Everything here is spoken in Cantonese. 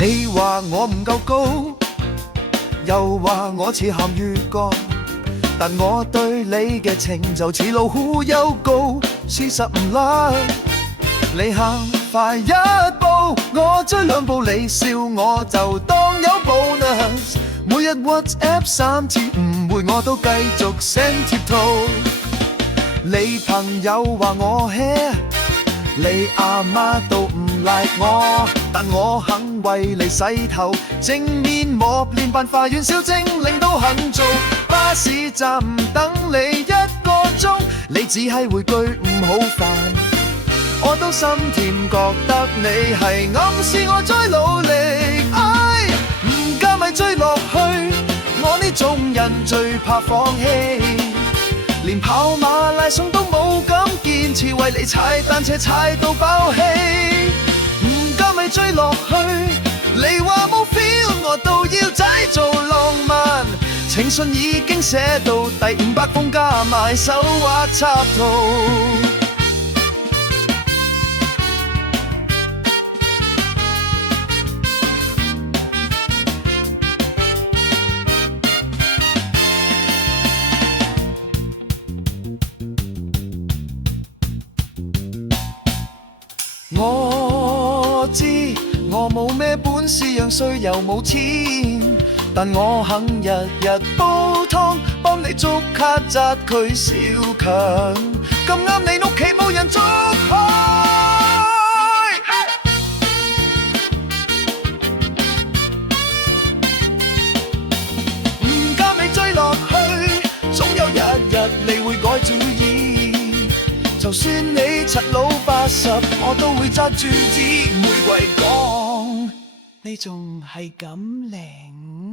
你話我唔夠高，又話我似鹹魚角，但我對你嘅情就似老虎優高，事實唔甩。你行快一步，我追兩步，你笑我就當有 bonus。每日 WhatsApp 3次誤會，我都繼續 send 貼圖。你朋友話我 hea， 你阿媽都唔賴我，但我肯為你洗頭，正面膜連扮化軟小精靈都肯做。巴士站等你1個鐘，你只係回句唔好煩，我都心甜，覺得你係暗示我再努力。唉，唔加咪追落去，我呢種人最怕放棄，連跑馬拉松都冇敢堅持，為你踩單車踩到飽氣。唔加咪追落去，你話冇 feel， 我都要製造浪漫，情信已經寫到第500封，加埋手畫插圖。我知我冇咩本事，樣衰又冇錢，但我肯日日煲湯，幫你捉卡紮佢小強。咁啱你屋企冇人捉開，唔加尾追落去，總有一日你會改主意。就算你柒老80，我都會揸住支玫瑰講，你仲係咁靚。